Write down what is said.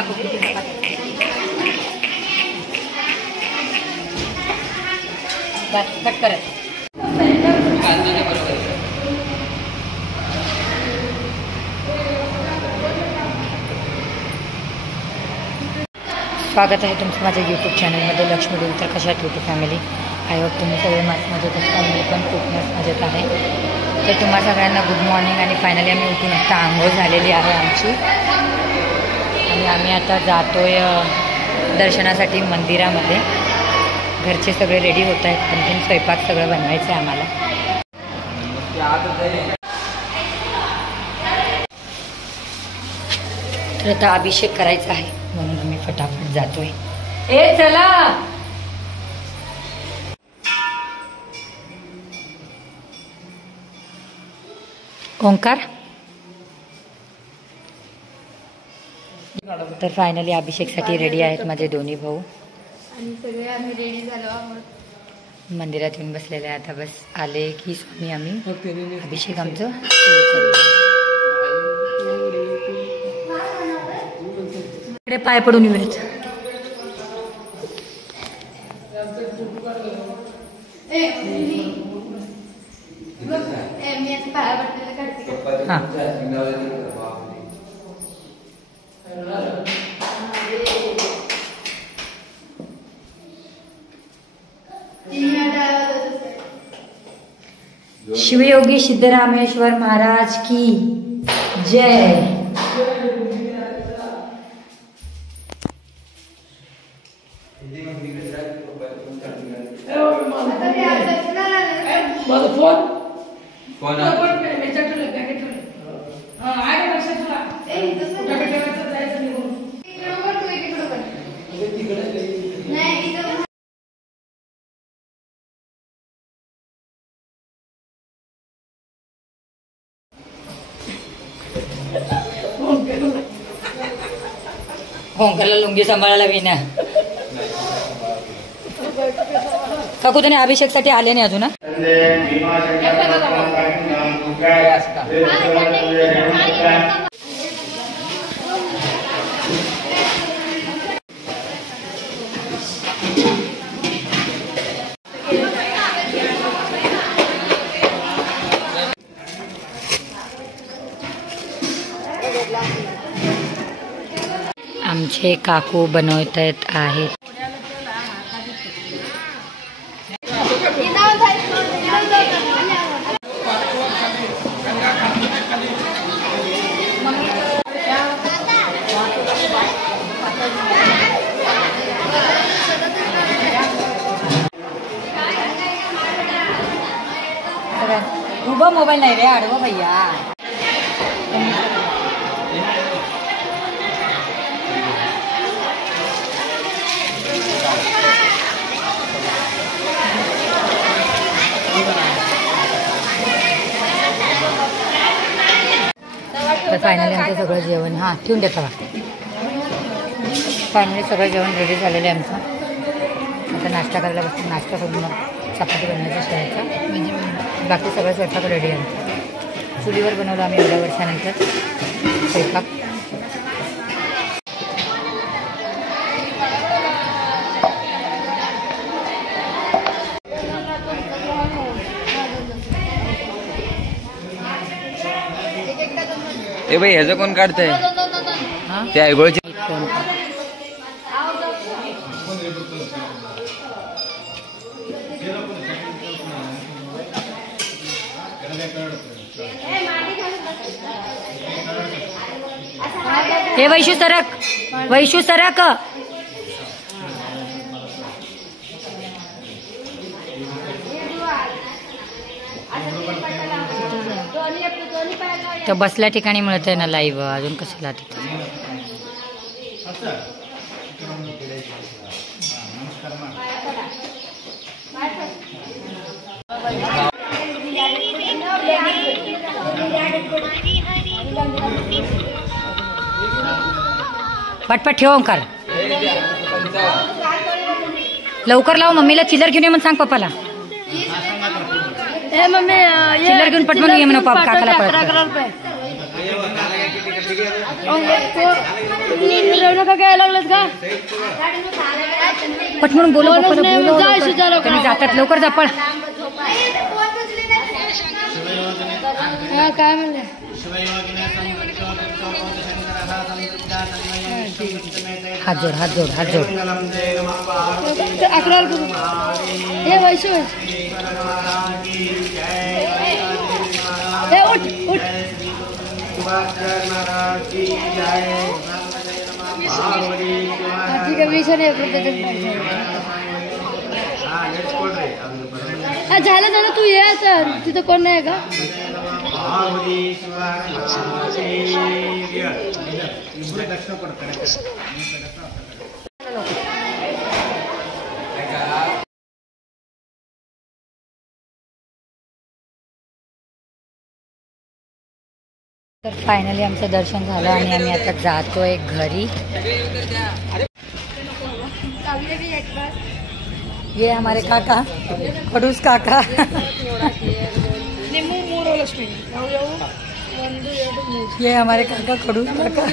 काकू बस कट करत. स्वागत आहे तुमचं माझ्या यूट्यूब चॅनलमध्ये लक्ष्मी डोल. तर कशा आहात यूट्यूब फॅमिली? आय होप तुम्ही सगळे मजेत असता. मी पण खूप मजेत आहे. तर तुम्हा सगळ्यांना गुड मॉर्निंग. आणि फायनली आम्ही उठून आता आंघोळ झालेली आहे आमची आणि आम्ही आता जातोय दर्शनासाठी मंदिरामध्ये. घरचे सगळे रेडी होत आहेत. आणखीन स्वयंपाक सगळं बनवायचं आहे आम्हाला. तर आता अभिषेक करायचा आहे म्हणून आम्ही फटाफट जातोय. ए चला. ओंकार. तर फायनली अभिषेकसाठी रेडी आहेत माझे दोन्ही भाऊ आणि सगळे आम्ही रेडी झालो आहोत. मंदिरात येऊन बसलेले आहे. आता बस आले की स्वामी आम्ही अभिषेक आमचं इकडे पाय पडून येऊयात. हां शिवयोगी सिद्धरामेश्वर महाराज की जय. ओंकारला लुंगी सांभाळायला विना. काकू तुम्ही अभिषेकसाठी आले नाही अजून? आमचे काकू बनवत आहेत. उभा मोबाईल नाही रे, आडवा भैया. तर फायनली आमचं सगळं जेवण ठेवून देता. फायनली सगळं जेवण रेडी झालेलं आहे आमचं. आता नाश्ता करायला बसतो. नाश्ता करून मग चपाती बनवायचं शिवायचा. बाकी सगळं स्वयंपाक रेडी आहे. चुलीवर बनवलं आम्ही एवढ्या वर्षानंतर स्वयंपाक. ए भाई ह्याचं कोण काढतंय? त्या ऐगोळची हे वैशू सरक, वैशू सरक. तर बसल्या ठिकाणी मिळत आहे ना लाईव्ह. अजून कशाला तिथे? पटपट ठेव ओंकार. लवकर लाव. मम्मीला चिल्लर घेऊन ये म्हणून सांग पप्पाला. चिल्लर घेऊन पटकन ये म्हणून काकाला. काय लागलं का पट म्हणून बोलव जायचं तुम्ही जातात लवकर जा पण काय म्हणलं हात जोड हात जोड हात जोड 11 हे वैशू हे उठ उठ ठीक आहे विषय नाही झालं झालं तू ये तर तिथं कोण नाही का तर फायनली आमचं दर्शन झालं आणि आम्ही आता जातोय घरी. ये हमारे काका खडूस काका ये हमारे काका खडूस काका